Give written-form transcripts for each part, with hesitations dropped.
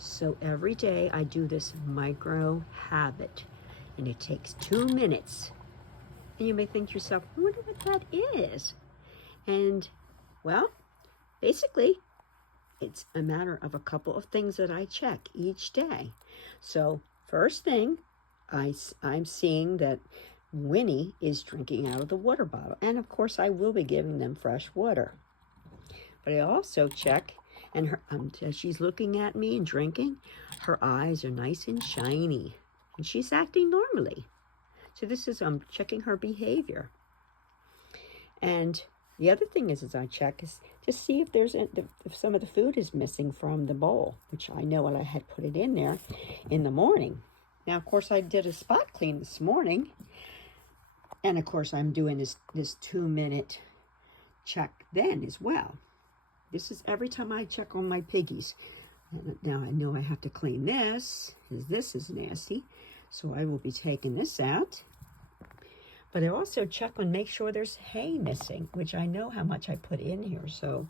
So every day I do this micro habit, and it takes 2 minutes. And you may think to yourself, I wonder what that is. And well, basically, it's a matter of a couple of things that I check each day. So first thing, I'm seeing that Winnie is drinking out of the water bottle. And of course, I will be giving them fresh water. But I also check, and as she's looking at me and drinking, her eyes are nice and shiny. And she's acting normally. So this is, I'm checking her behavior. And the other thing is I check is to see if if some of the food is missing from the bowl, which I know I had put it in there in the morning. Now, of course, I did a spot clean this morning. And of course, I'm doing this 2-minute check then as well. This is every time I check on my piggies. Now I know I have to clean this, because this is nasty. So I will be taking this out. But I also check and make sure there's hay missing, which I know how much I put in here. So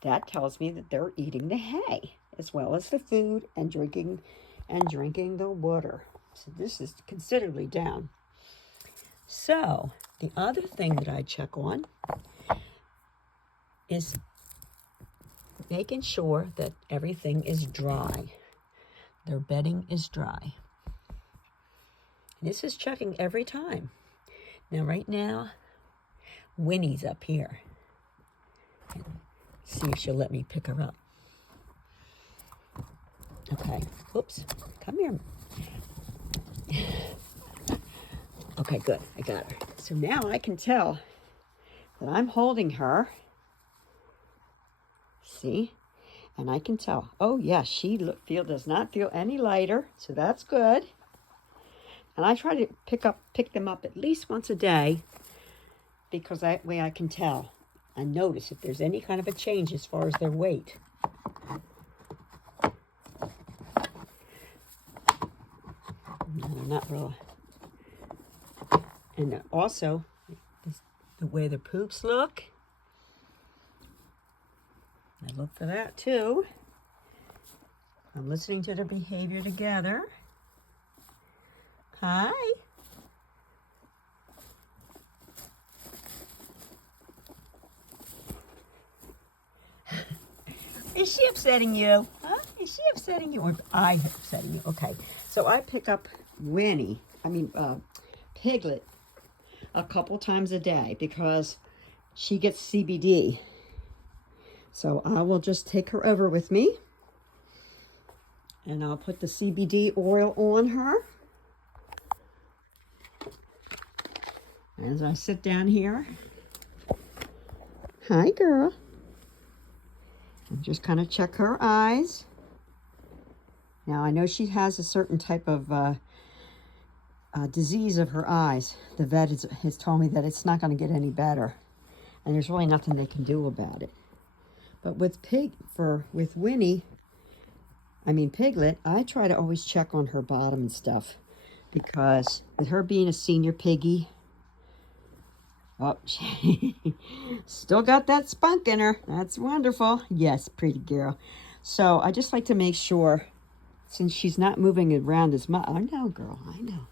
that tells me that they're eating the hay, as well as the food and drinking the water. So this is considerably down. So the other thing that I check on is making sure that everything is dry. Their bedding is dry. This is checking every time. Now, right now, Winnie's up here. See if she'll let me pick her up. Okay. Oops. Come here. Okay, good. I got her. So now I can tell that I'm holding her. See? And I can tell. Oh, yes, she does not feel any lighter, so that's good. And I try to pick them up at least once a day, because that way I can tell and notice if there's any kind of a change as far as their weight. No, they're not real. And also, the way the poops look. I look for that too. I'm listening to their behavior together. Hi. Is she upsetting you? Huh? Is she upsetting you? Or I'm upsetting you? Okay. So I pick up Piglet, a couple times a day because she gets CBD. So I will just take her over with me, and I'll put the CBD oil on her. As I sit down here. Hi, girl. And just kind of check her eyes. Now, I know she has a certain type of disease of her eyes. The vet has told me that it's not going to get any better. And there's really nothing they can do about it. But with Piglet, I try to always check on her bottom and stuff. Because with her being a senior piggy, oh, she still got that spunk in her. That's wonderful. Yes, pretty girl. So I just like to make sure, since she's not moving around as much. I know, girl, I know.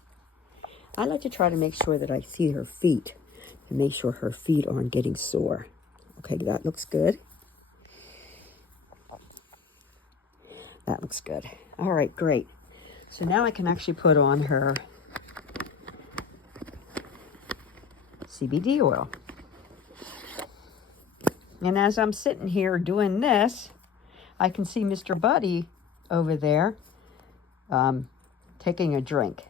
I like to try to make sure that I see her feet, and make sure her feet aren't getting sore. Okay, that looks good. That looks good. All right, great. So now I can actually put on her CBD oil. And as I'm sitting here doing this, I can see Mr. Buddy over there taking a drink.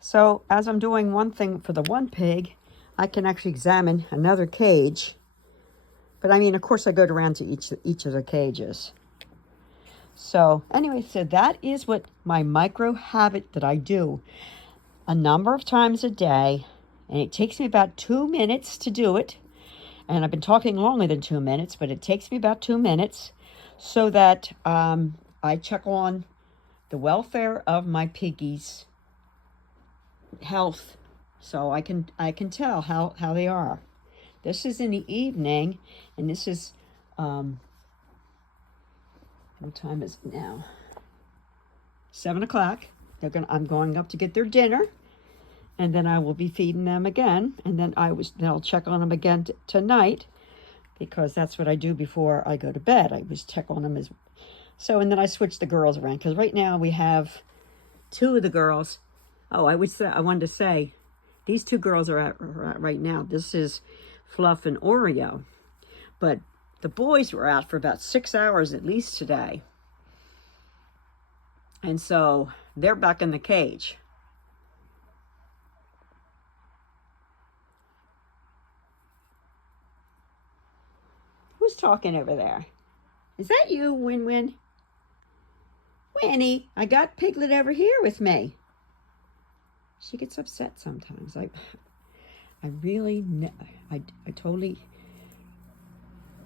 So as I'm doing one thing for the one pig, I can actually examine another cage. But of course, I go around to each of the cages. So anyway, so that is what my micro habit that I do a number of times a day. And it takes me about 2 minutes to do it. And I've been talking longer than 2 minutes, but it takes me about 2 minutes so that I check on the welfare of my piggies' health. So I can tell how they are. This is in the evening, and this is What time is it now? 7 o'clock. I'm going up to get their dinner, and then I will be feeding them again, and then I'll check on them again tonight, because that's what I do before I go to bed. I always check on them and then I switch the girls around, because right now we have 2 of the girls. Oh, I wanted to say, these 2 girls are at right now. This is Fluff and Oreo, but the boys were out for about 6 hours at least today. And so they're back in the cage. Who's talking over there? Is that you, Win-Win? Winnie, I got Piglet over here with me. She gets upset sometimes. I totally...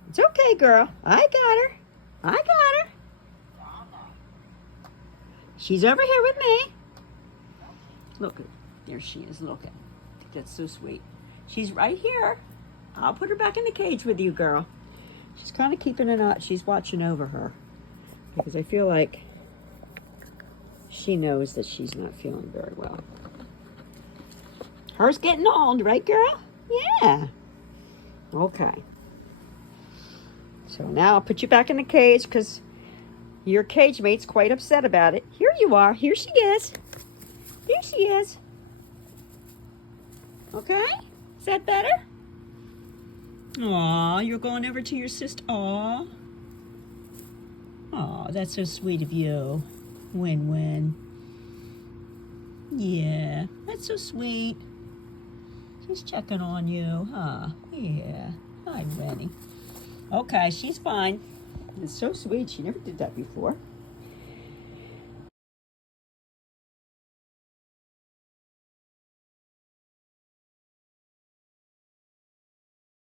It's okay, girl. I got her. She's over here with me. Look, there she is. Look, that's so sweet. She's right here. I'll put her back in the cage with you, girl. She's kind of keeping an eye. She's watching over her, because I feel like she knows that she's not feeling very well. Her's getting old, right, girl? Yeah. Okay. So now I'll put you back in the cage, because your cage mate's quite upset about it. Here you are. Here she is. Here she is. Okay? Is that better? Aw, you're going over to your sister. Aw. Aw, that's so sweet of you. Win-Win. Yeah, that's so sweet. She's checking on you, huh? Yeah. Hi, Winnie. Okay, she's fine. It's so sweet. She never did that before.